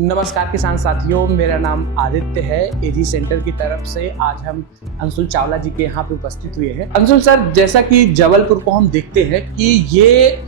नमस्कार किसान साथियों, मेरा नाम आदित्य है। एजी सेंटर की तरफ से आज हम अंशुल चावला जी के यहाँ पे उपस्थित हुए हैं। अंशुल सर, जैसा कि जबलपुर को हम देखते हैं कि ये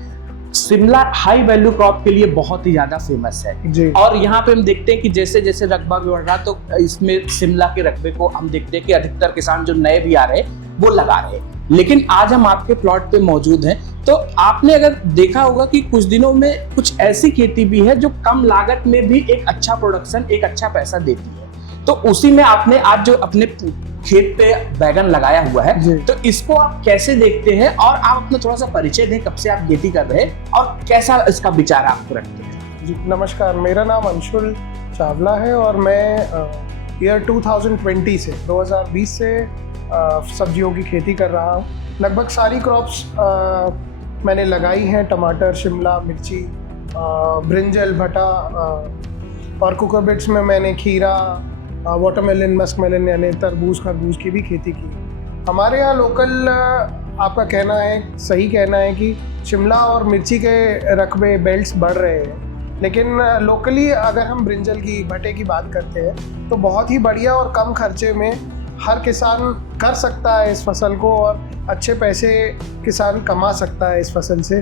शिमला हाई वैल्यू क्रॉप के लिए बहुत ही ज्यादा फेमस है जी। और यहाँ पे हम देखते हैं कि जैसे जैसे रकबा बढ़ रहा तो इसमें शिमला के रकबे को हम देखते हैं कि अधिकतर किसान जो नए भी आ रहे हैं वो लगा रहे हैं। लेकिन आज हम आपके प्लॉट पे मौजूद हैं, तो आपने अगर देखा होगा कि कुछ दिनों में कुछ ऐसी खेती भी है जो कम लागत में भी एक अच्छा प्रोडक्शन, एक अच्छा पैसा देती है। तो उसी में आपने आज जो अपने खेत पे बैगन लगाया हुआ है, तो इसको आप कैसे देखते हैं और आप अपना थोड़ा सा परिचय दें, कब से आप खेती कर रहे हैं और कैसा इसका विचार आप रखते हैं? जी नमस्कार, मेरा नाम अंशुल चावला है और मैं ईयर 2020 से 2020 से सब्जियों की खेती कर रहा हूँ। लगभग सारी क्रॉप्स मैंने लगाई हैं, टमाटर, शिमला मिर्ची, ब्रिंजल, भटा और कुकुरबिट्स में मैंने खीरा, वाटरमेलन, मस्कमेलन यानी तरबूज खरबूज की भी खेती की। हमारे यहाँ लोकल आपका कहना है, सही कहना है कि शिमला और मिर्ची के रकबे बेल्ट्स बढ़ रहे हैं, लेकिन लोकली अगर हम ब्रिंजल की, भटे की बात करते हैं तो बहुत ही बढ़िया और कम खर्चे में हर किसान कर सकता है इस फसल को और अच्छे पैसे किसान कमा सकता है इस फसल से।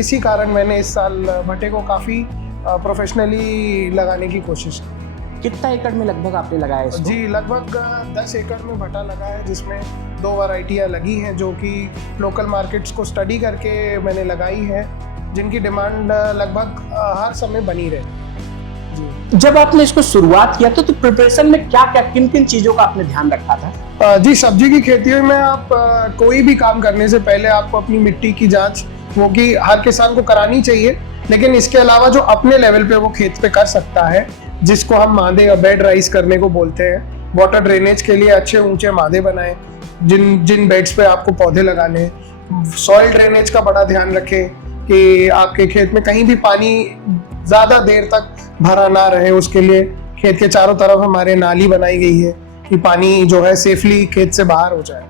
इसी कारण मैंने इस साल भटे को काफ़ी प्रोफेशनली लगाने की कोशिश की। कितना एकड़ में लगभग आपने लगाया इसको? जी लगभग 10 एकड़ में भटा लगा है, जिसमें 2 वैरायटियाँ लगी हैं जो कि लोकल मार्केट्स को स्टडी करके मैंने लगाई है, जिनकी डिमांड लगभग हर समय बनी रहे। जब आपने इसको शुरुआत किया तो प्रिपरेशन में क्या क्या, किन किन चीजों का आपने ध्यान रखा था? जी सब्जी की खेती में आप कोई भी काम करने से पहले आपको अपनी मिट्टी की जांच, वो कि हर किसान को करानी चाहिए, लेकिन इसके अलावा जो अपने लेवल पे वो खेत पे कर सकता है, जिसको हम मादे या बेड राइज करने को बोलते हैं। वाटर ड्रेनेज के लिए अच्छे ऊंचे मादे बनाएं जिन बेड्स पे आपको पौधे लगाने हैं। सॉइल ड्रेनेज का बड़ा ध्यान रखें कि आपके खेत में कहीं भी पानी ज़्यादा देर तक भरा ना रहे, उसके लिए खेत के चारों तरफ हमारे नाली बनाई गई है कि पानी जो है सेफली खेत से बाहर हो जाए।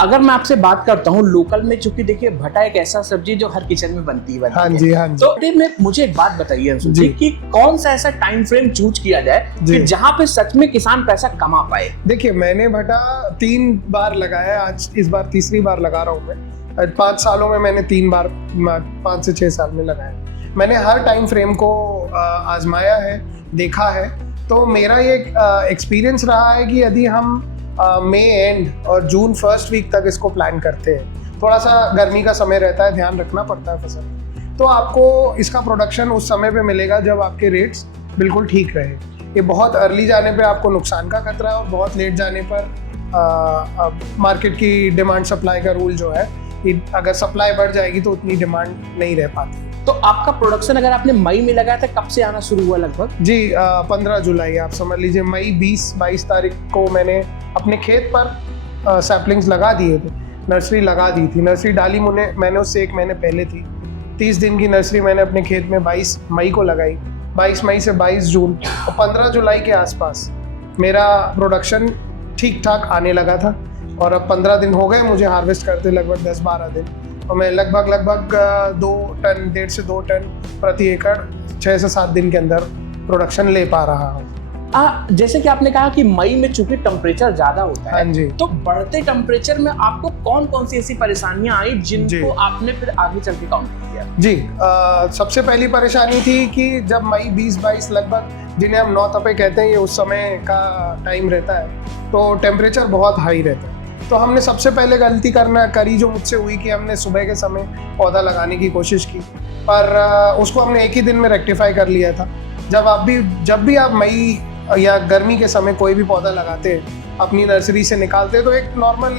अगर मैं आपसे बात करता हूँ लोकल में, चूंकि देखिए भटा एक ऐसा सब्जी जो हर किचन में बनती है। हाँ जी। तो में मुझे एक बात बताइए जी कि कौन सा ऐसा टाइम फ्रेम चूज किया जाए कि जहाँ पे सच में किसान पैसा कमा पाए? देखिए मैंने भटा 3 बार लगाया, आज इस बार तीसरी बार लगा रहा हूँ मैं। 5 सालों में मैंने 3 बार, 5 से 6 साल में लगाया। मैंने हर टाइम फ्रेम को आजमाया है, देखा है। तो मेरा ये एक्सपीरियंस रहा है कि यदि हम मई एंड और जून फर्स्ट वीक तक इसको प्लान करते हैं, थोड़ा सा गर्मी का समय रहता है, ध्यान रखना पड़ता है फसल, तो आपको इसका प्रोडक्शन उस समय पे मिलेगा जब आपके रेट्स बिल्कुल ठीक रहे। ये बहुत अर्ली जाने पे आपको नुकसान का खतरा है और बहुत लेट जाने पर मार्केट की डिमांड सप्लाई का रूल जो है कि अगर सप्लाई बढ़ जाएगी तो उतनी डिमांड नहीं रह पाती। तो आपका प्रोडक्शन अगर आपने मई में लगाया था, कब से आना शुरू हुआ लगभग? जी 15 जुलाई आप समझ लीजिए। मई 20-22 तारीख को मैंने अपने खेत पर सैपलिंग्स लगा दिए थे, नर्सरी लगा दी थी। नर्सरी डाली मैंने उससे 1 महीने पहले थी। 30 दिन की नर्सरी मैंने अपने खेत में 22 मई को लगाई। 22 मई से 22 जून और 15 जुलाई के आसपास मेरा प्रोडक्शन ठीक ठाक आने लगा था। और अब 15 दिन हो गए मुझे हार्वेस्ट करते, लगभग 10-12 दिन, और मैं लगभग 2 टन, 1.5 से 2 टन प्रति एकड़ 6 से 7 दिन के अंदर प्रोडक्शन ले पा रहा हूँ। जैसे कि आपने कहा कि मई में चूंकि टेम्परेचर ज्यादा होता है, हाँ जी, तो बढ़ते टेम्परेचर में आपको कौन कौन सी ऐसी परेशानियां आई जिनको आपने फिर आगे चल के काउंटर किया? जी सबसे पहली परेशानी थी कि जब मई 20-22 लगभग, जिन्हें हम 9 तपे कहते हैं, ये उस समय का टाइम रहता है, तो टेम्परेचर बहुत हाई रहता है। तो हमने सबसे पहले गलती करी जो मुझसे हुई कि हमने सुबह के समय पौधा लगाने की कोशिश की, पर उसको हमने एक ही दिन में रेक्टिफाई कर लिया था। जब भी आप मई या गर्मी के समय कोई भी पौधा लगाते हैं, अपनी नर्सरी से निकालते हैं, तो एक नॉर्मल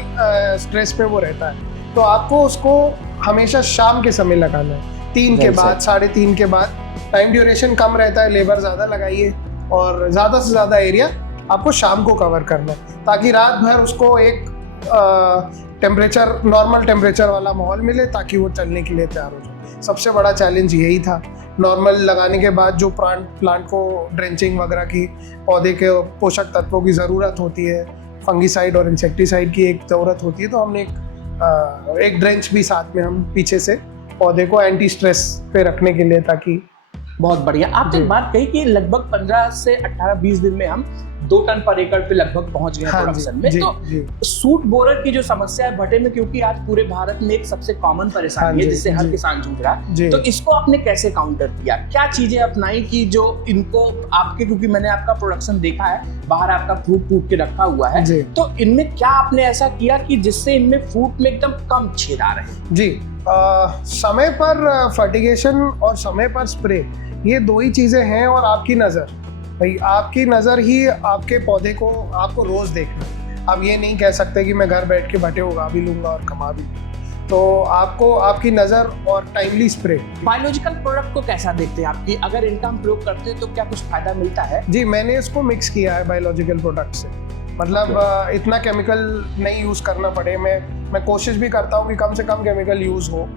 स्ट्रेस पे वो रहता है। तो आपको उसको हमेशा शाम के समय लगाना है, 3 के बाद, 3:30 के बाद। टाइम ड्यूरेशन कम रहता है, लेबर ज़्यादा लगाइए और ज़्यादा से ज़्यादा एरिया आपको शाम को कवर करना है, ताकि रात भर उसको एक टेम्परेचर, नॉर्मल टेम्परेचर वाला माहौल मिले, ताकि वो चलने के लिए तैयार हो जाए। सबसे बड़ा चैलेंज यही था। नॉर्मल लगाने के बाद जो प्लांट को ड्रेंचिंग वगैरह की, पौधे के पोषक तत्वों की ज़रूरत होती है, फंगीसाइड और इंसेक्टिसाइड की एक ज़रूरत होती है, तो हमने एक ड्रेंच भी साथ में हम पीछे से पौधे को एंटी स्ट्रेस पे रखने के लिए, ताकि बहुत बढ़िया। आपने एक बात कही कि लगभग 15 से 18-20 दिन में हम 2 टन पर एकड़ पे लगभग पहुंच गए प्रोडक्शन में। तो सूट बोरर की जो समस्या है भटे में, क्योंकि आज पूरे भारत में एक सबसे कॉमन परेशानी है जिससे हर किसान जूझ रहा है, तो इसको आपने कैसे काउंटर किया? क्या चीजें अपनाई कि जो इनको आपके, क्योंकि मैंने आपका प्रोडक्शन देखा है, बाहर आपका फ्रूट फूट के रखा हुआ है, तो इनमें क्या आपने ऐसा किया कि जिससे इनमें फ्रूट में एकदम कम छेद आ रहे हैं? जी, समय पर फर्टिगेशन और समय पर स्प्रे, ये 2 ही चीजें हैं। और आपकी नजर, भाई आपकी नजर ही आपके पौधे को, आपको रोज देखना। अब ये नहीं कह सकते कि मैं घर बैठ के भटे उगा भी लूंगा और कमा भी लूंगा। तो आपको आपकी नजर और टाइमली स्प्रे। बायोलॉजिकल प्रोडक्ट को कैसा देखते हैं आपकी? अगर इनका हम प्रयोग करते हैं तो क्या कुछ फायदा मिलता है? जी, मैंने इसको मिक्स किया है बायोलॉजिकल प्रोडक्ट से, मतलब इतना केमिकल नहीं यूज करना पड़े। मैं कोशिश भी करता हूँ कि कम से कम केमिकल यूज हो,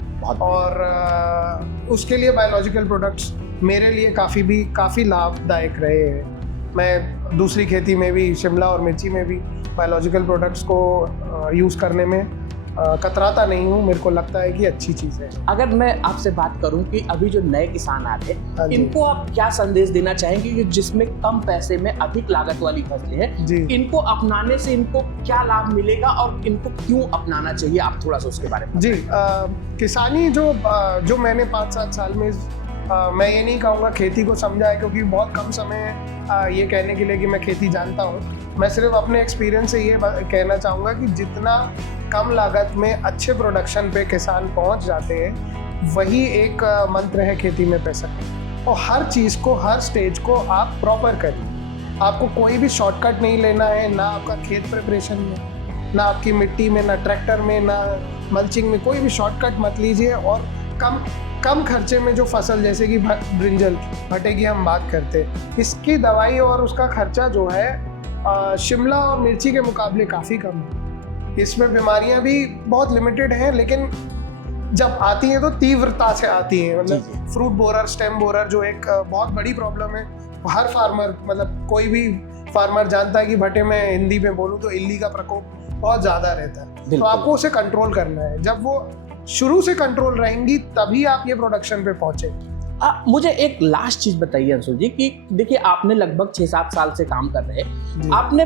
और उसके लिए बायोलॉजिकल प्रोडक्ट्स मेरे लिए काफ़ी लाभदायक रहे हैं। मैं दूसरी खेती में भी, शिमला और मिर्ची में भी बायोलॉजिकल प्रोडक्ट्स को यूज़ करने में कतराता नहीं हूँ। मेरे को लगता है कि अच्छी चीज़ है। अगर मैं आपसे बात करूं कि अभी जो नए किसान आते हैं, इनको आप क्या संदेश देना चाहेंगे कि जिसमें कम पैसे में अधिक लागत वाली फसलें हैं, इनको अपनाने से इनको क्या लाभ मिलेगा और इनको क्यों अपनाना चाहिए? आप थोड़ा सा उसके बारे में। जी, किसानी जो मैंने 5-7 साल में, मैं ये नहीं कहूँगा खेती को समझा है, क्योंकि बहुत कम समय है ये कहने के लिए कि मैं खेती जानता हूँ। मैं सिर्फ अपने एक्सपीरियंस से ये कहना चाहूँगा कि जितना कम लागत में अच्छे प्रोडक्शन पे किसान पहुँच जाते हैं, वही एक मंत्र है खेती में पैसा। और हर चीज़ को, हर स्टेज को आप प्रॉपर करिए। आपको कोई भी शॉर्टकट नहीं लेना है, ना आपका खेत प्रिपरेशन में, ना आपकी मिट्टी में, ना ट्रैक्टर में, ना मल्चिंग में। कोई भी शॉर्टकट मत लीजिए। और कम खर्चे में जो फसल, जैसे कि ब्रिंजल, भटे की हम बात करते हैं, इसकी दवाई और उसका खर्चा जो है शिमला और मिर्ची के मुकाबले काफ़ी कम है। इसमें बीमारियां भी बहुत लिमिटेड हैं, लेकिन जब आती हैं तो तीव्रता से आती हैं। मतलब फ्रूट बोरर, स्टेम बोरर जो एक बहुत बड़ी प्रॉब्लम है। हर फार्मर, मतलब कोई भी फार्मर जानता है कि भटे में, हिंदी में बोलूँ तो, इल्ली का प्रकोप बहुत ज़्यादा रहता है। तो आपको उसे कंट्रोल करना है। जब वो शुरू से कंट्रोल रहेंगी तभी आप ये प्रोडक्शन पे पहुंचे। मुझे एक लास्ट चीज बताइए अंशुल जी कि देखिए, आपने लगभग 6-7 साल से काम कर रहे हैं, आपने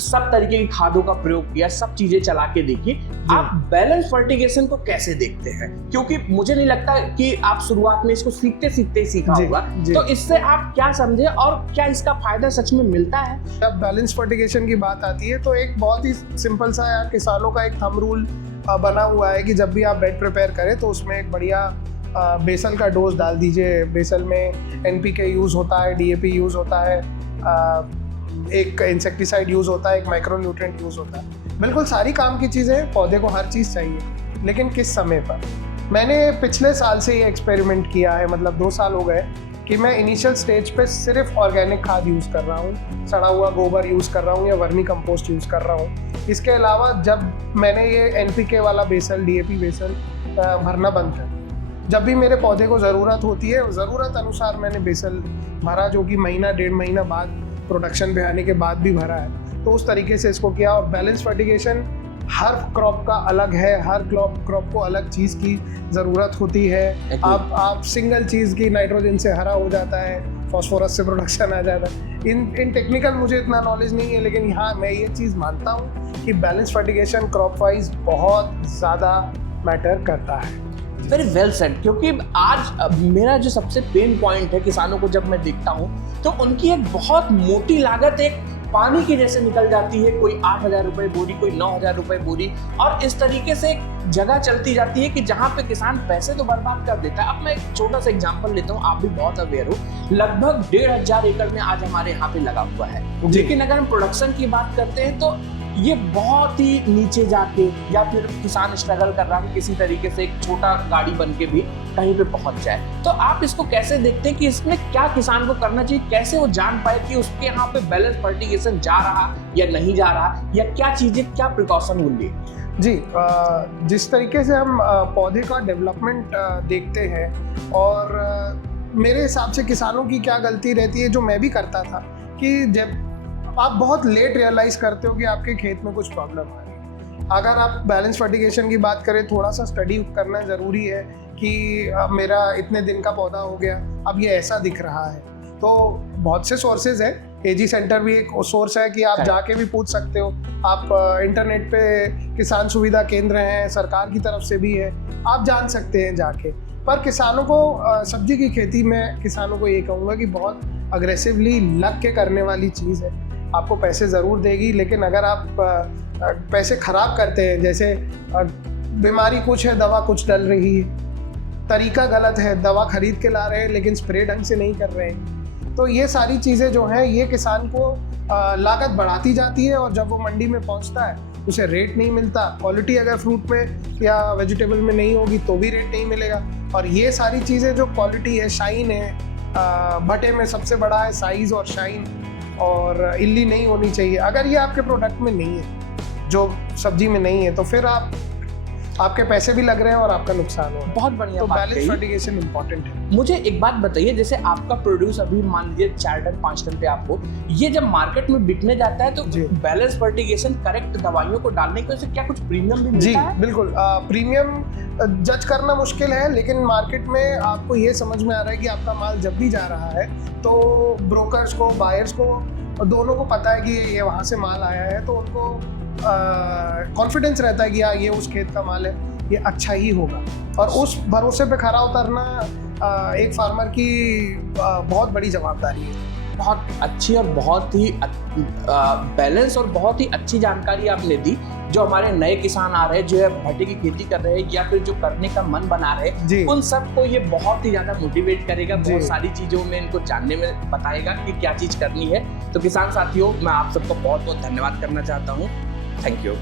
सब तरीके की खादों का प्रयोग किया, सब चीजें चला के देखी। आप बैलेंस फर्टिगेशन को कैसे देखते हैं? क्योंकि मुझे नहीं लगता कि आप शुरुआत में इसको सीखते ही सीखा होगा, तो इससे आप क्या समझे और क्या इसका फायदा सच में मिलता है? जब बैलेंस फर्टिगेशन की बात आती है तो एक बहुत ही सिंपल सा किसानों का एक थंब रूल बना हुआ है कि जब भी आप बेड प्रिपेयर करें तो उसमें एक बढ़िया बेसल का डोज डाल दीजिए। बेसल में एनपीके यूज़ होता है, डीएपी यूज़ होता है, एक इंसेक्टिसाइड यूज़ होता है, एक माइक्रोन्यूट्रिएंट यूज़ होता है। बिल्कुल सारी काम की चीज़ें, पौधे को हर चीज़ चाहिए, लेकिन किस समय पर। मैंने पिछले साल से ये एक्सपेरिमेंट किया है, मतलब 2 साल हो गए कि मैं इनिशियल स्टेज पे सिर्फ ऑर्गेनिक खाद यूज़ कर रहा हूँ, सड़ा हुआ गोबर यूज़ कर रहा हूँ या वर्मी कंपोस्ट यूज़ कर रहा हूँ। इसके अलावा जब मैंने ये एनपीके वाला बेसल, डीएपी बेसल भरना बंद कर दिया। जब भी मेरे पौधे को ज़रूरत होती है, ज़रूरत अनुसार मैंने बेसल भरा, जो कि महीना 1.5 महीना बाद प्रोडक्शन पे आने के बाद भी भरा है। तो उस तरीके से इसको किया। और बैलेंस फर्टिगेशन हर क्रॉप का अलग है, हर क्रॉप को अलग चीज़ की ज़रूरत होती है। आप सिंगल चीज़ की, नाइट्रोजन से हरा हो जाता है, फॉस्फोरस से प्रोडक्शन आ जाता है। इन टेक्निकल मुझे इतना नॉलेज नहीं है, लेकिन हाँ, मैं ये चीज़ मानता हूँ कि बैलेंस फर्टिगेशन क्रॉप वाइज बहुत ज़्यादा मैटर करता है। Very well said. क्योंकि आज मेरा जो सबसे पेन पॉइंट है किसानों को जब मैं देखता हूँ, तो उनकी एक बहुत मोटी लागत एक पानी की जैसे निकल जाती है। कोई 8,000 रुपए बोरी, कोई 9,000 रुपए बोरी, और इस तरीके से एक जगह चलती जाती है कि जहाँ पे किसान पैसे तो बर्बाद कर देता है। अब मैं एक छोटा सा एग्जांपल लेता हूँ, आप भी बहुत अवेयर हो। लगभग 1,500 एकड़ में आज हमारे यहाँ पे लगा हुआ है, लेकिन अगर हम प्रोडक्शन की बात करते हैं तो ये बहुत ही नीचे जाके, या फिर किसान स्ट्रगल कर रहा है किसी तरीके से एक छोटा गाड़ी बन के भी कहीं पे पहुंच जाए। तो आप इसको कैसे देखते हैं कि इसमें क्या किसान को करना चाहिए? कैसे वो जान पाए कि उसके यहाँ पे बैलेंस फर्टिगेशन जा रहा या नहीं जा रहा, या क्या चीजें, क्या प्रिकॉशन होंगे? जी, जिस तरीके से हम पौधे का डेवलपमेंट देखते हैं, और मेरे हिसाब से किसानों की क्या गलती रहती है, जो मैं भी करता था, कि जब आप बहुत लेट रियलाइज करते हो कि आपके खेत में कुछ प्रॉब्लम आ रही है। अगर आप बैलेंस फर्टिगेशन की बात करें, थोड़ा सा स्टडी करना ज़रूरी है कि मेरा इतने दिन का पौधा हो गया, अब ये ऐसा दिख रहा है। तो बहुत से सोर्सेज है, एजी सेंटर भी एक सोर्स है कि आप जाके भी पूछ सकते हो। आप इंटरनेट पे किसान सुविधा केंद्र हैं, सरकार की तरफ से भी है, आप जान सकते हैं जाके। पर किसानों को सब्जी की खेती में किसानों को ये कहूँगा कि बहुत अग्रेसिवली लग के करने वाली चीज़ है। आपको पैसे ज़रूर देगी, लेकिन अगर आप पैसे खराब करते हैं, जैसे बीमारी कुछ है, दवा कुछ डल रही है, तरीका गलत है, दवा खरीद के ला रहे हैं लेकिन स्प्रे ढंग से नहीं कर रहे हैं, तो ये सारी चीज़ें जो हैं ये किसान को लागत बढ़ाती जाती है। और जब वो मंडी में पहुंचता है उसे रेट नहीं मिलता। क्वालिटी अगर फ्रूट में या वेजिटेबल में नहीं होगी तो भी रेट नहीं मिलेगा। और ये सारी चीज़ें जो क्वालिटी है, शाइन है, भटे में सबसे बड़ा है साइज़ और शाइन, और इल्ली नहीं होनी चाहिए। अगर ये आपके प्रोडक्ट में नहीं है, जो सब्जी में नहीं है, तो फिर आपके पैसे भी लग रहे हैं और आपका नुकसान हो रहा है। बहुत बढ़िया तो बात बैलेंस कही। फर्टिगेशन इंपॉर्टेंट है। मुझे एक बात बताइए, जैसे आपका प्रोड्यूस अभी मान लीजिए 4 टन 5 टन पे आपको ये जब मार्केट में बिकने जाता है तो जी। बैलेंस फर्टिगेशन करेक्ट दवाइयों को डालने की वजह से क्या कुछ प्रीमियम भी जी मिलता है? बिल्कुल। प्रीमियम जज करना मुश्किल है, लेकिन मार्केट में आपको ये समझ में आ रहा है कि आपका माल जब भी जा रहा है तो ब्रोकर्स को, बायर्स को, दोनों को पता है कि ये वहाँ से माल आया है, तो उनको कॉन्फिडेंस रहता है कि हाँ ये उस खेत का माल है, ये अच्छा ही होगा। और उस भरोसे पे खरा उतरना एक फार्मर की बहुत बड़ी जवाबदारी है। बहुत अच्छी और बहुत ही बैलेंस और बहुत ही अच्छी जानकारी आपने दी। जो हमारे नए किसान आ रहे हैं, जो है भट्टे की खेती कर रहे हैं या फिर जो करने का मन बना रहे हैं, उन सबको ये बहुत ही ज्यादा मोटिवेट करेगा, बहुत सारी चीजों में इनको जानने में बताएगा कि क्या चीज करनी है। तो किसान साथियों, मैं आप सबको बहुत बहुत धन्यवाद करना चाहता हूँ। Thank you.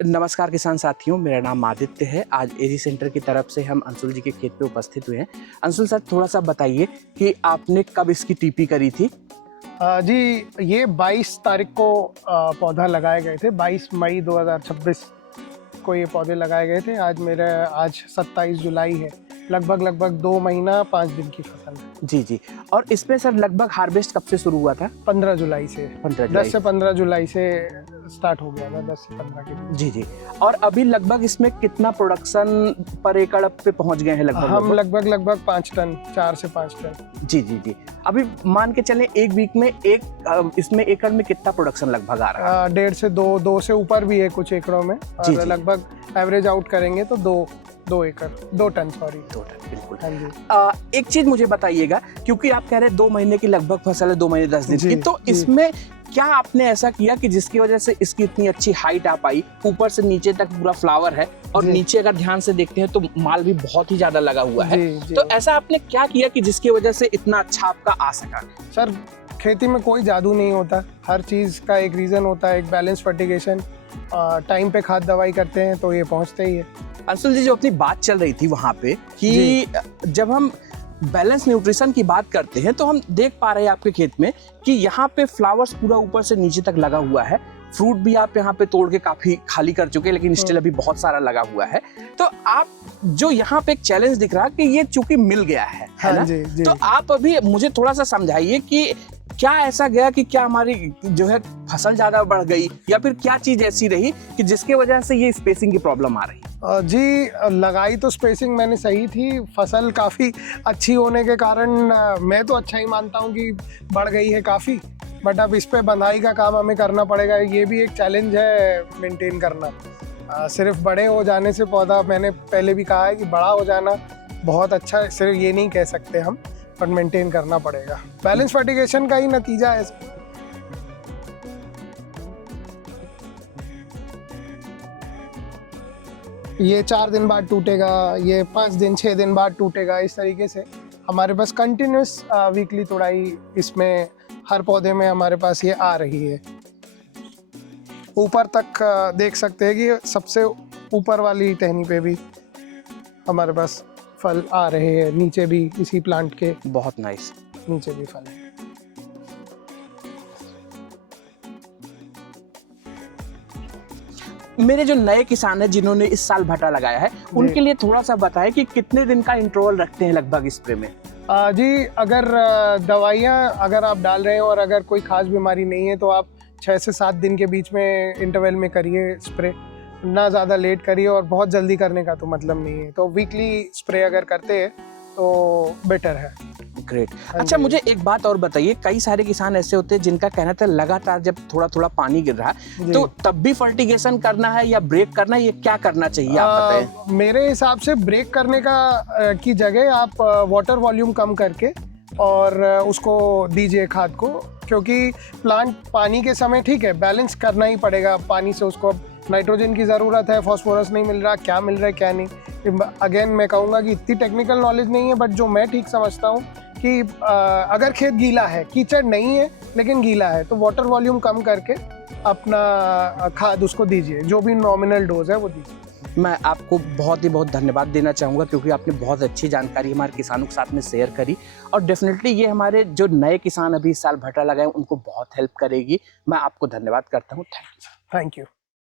नमस्कार किसान साथियों, मेरा नाम आदित्य है। आज एजी सेंटर की तरफ से हम अंशुल जी के खेत पे उपस्थित हुए हैं। अंशुल सर, थोड़ा सा बताइए कि आपने कब इसकी टीपी करी थी? जी, ये 22 तारीख को पौधा लगाए गए थे। 22 मई 2026 को ये पौधे लगाए गए थे। आज 27 जुलाई है। लगभग 2 महीना 5 दिन की फसल है। जी जी। और इसमें सर लगभग हार्वेस्ट कब से शुरू हुआ था? 15 जुलाई से। 10 से 15 जुलाई से स्टार्ट हो गया था। 10 से 15 के बीच। जी जी। और अभी लगभग इसमें कितना प्रोडक्शन पर एकड़ पे पहुंच गए हैं? हम लगभग 5 टन, 4 से 5 टन। जी जी जी। अभी मान के चले एक वीक में इसमें एकड़ में कितना प्रोडक्शन लगभग आ रहा है? 1.5 से 2 से ऊपर भी है कुछ एकड़ों में। और लगभग एवरेज आउट करेंगे तो 2 एकड़, 2 टन, सॉरी 2 टन, बिल्कुल। हाँ जी। एक चीज मुझे बताइएगा, क्योंकि आप कह रहे हैं 2 महीने की लगभग फसल है, 2 महीने 10 दिन की, तो इसमें क्या आपने ऐसा किया कि जिसकी वजह से इसकी इतनी अच्छी हाइट आ पाई? ऊपर से नीचे तक पूरा फ्लावर है और नीचे अगर ध्यान से देखते हैं तो माल भी बहुत ही ज्यादा लगा हुआ है। तो ऐसा आपने क्या किया कि जिसकी वजह से इतना अच्छा आपका आ सका? सर, खेती में कोई जादू नहीं होता। हर चीज का एक रीजन होता है, एक बैलेंस फर्टिगेशन। टाइम पे खाद दवाई करते हैं तो ये पहुंचते ही है। अंशुल जी, जो अपनी बात चल रही थी वहाँ पे कि जब हम बैलेंस न्यूट्रिशन की बात करते हैं तो हम देख पा रहे हैं आपके खेत में कि यहाँ पे फ्लावर्स पूरा ऊपर से नीचे तक लगा हुआ है। फ्रूट भी आप यहाँ पे तोड़ के काफी खाली कर चुके हैं, लेकिन स्टिल अभी बहुत सारा लगा हुआ है। तो आप जो यहाँ पे एक चैलेंज दिख रहा है कि ये चूंकि मिल गया है ना? जी। तो आप अभी मुझे थोड़ा सा समझाइए कि क्या ऐसा गया कि क्या हमारी जो है फसल ज्यादा बढ़ गई, या फिर क्या चीज ऐसी रही कि जिसके वजह से ये स्पेसिंग की प्रॉब्लम आ रही? जी, लगाई तो स्पेसिंग मैंने सही थी, फसल काफ़ी अच्छी होने के कारण मैं तो अच्छा ही मानता हूँ कि बढ़ गई है काफ़ी, बट अब इस पे बंधाई का काम हमें करना पड़ेगा। ये भी एक चैलेंज है मेंटेन करना। सिर्फ बड़े हो जाने से पौधा, मैंने पहले भी कहा है कि बड़ा हो जाना बहुत अच्छा है, सिर्फ ये नहीं कह सकते हम, बट मेंटेन करना पड़ेगा। बैलेंस फर्टिगेशन का ही नतीजा है। ये 4 दिन बाद टूटेगा, ये 5 दिन 6 दिन बाद टूटेगा, इस तरीके से हमारे पास कंटिन्यूस वीकली तोड़ाई इसमें हर पौधे में हमारे पास ये आ रही है। ऊपर तक देख सकते हैं कि सबसे ऊपर वाली टहनी पे भी हमारे पास फल आ रहे हैं, नीचे भी इसी प्लांट के बहुत नाइस, नीचे भी फल है। मेरे जो नए किसान हैं जिन्होंने इस साल भटा लगाया है, उनके लिए थोड़ा सा बताएं कि कितने दिन का इंटरवल रखते हैं लगभग स्प्रे में? जी, अगर दवाइयाँ अगर आप डाल रहे हैं और अगर कोई खास बीमारी नहीं है तो आप 6 से 7 दिन के बीच में इंटरवल में करिए स्प्रे, ना ज़्यादा लेट करिए, और बहुत जल्दी करने का तो मतलब नहीं है। तो वीकली स्प्रे अगर करते हैं तो बेटर है। ग्रेट। अच्छा, मुझे एक बात और बताइए, कई सारे किसान ऐसे होते हैं जिनका कहना था लगातार जब थोड़ा थोड़ा पानी गिर रहा है तो तब भी फर्टिगेशन करना है या ब्रेक करना है, ये क्या करना चाहिए आप बताएं? मेरे हिसाब से ब्रेक करने का की जगह आप वाटर वॉल्यूम कम करके और उसको दीजिए खाद को, क्योंकि प्लांट पानी के समय ठीक है बैलेंस करना ही पड़ेगा पानी से। उसको नाइट्रोजन की ज़रूरत है, फास्फोरस नहीं मिल रहा, क्या मिल रहा है क्या नहीं। अगेन मैं कहूँगा कि इतनी टेक्निकल नॉलेज नहीं है, बट जो मैं ठीक समझता हूँ कि अगर खेत गीला है, कीचड़ नहीं है लेकिन गीला है, तो वाटर वॉल्यूम कम करके अपना खाद उसको दीजिए, जो भी नॉमिनल डोज है वो दीजिए। मैं आपको बहुत ही बहुत धन्यवाद देना चाहूँगा, क्योंकि आपने बहुत अच्छी जानकारी हमारे किसानों के साथ में शेयर करी, और डेफिनेटली ये हमारे जो नए किसान अभी इस साल भटा लगाए उनको बहुत हेल्प करेगी। मैं आपको धन्यवाद करता हूँ। Thank you. Thank you.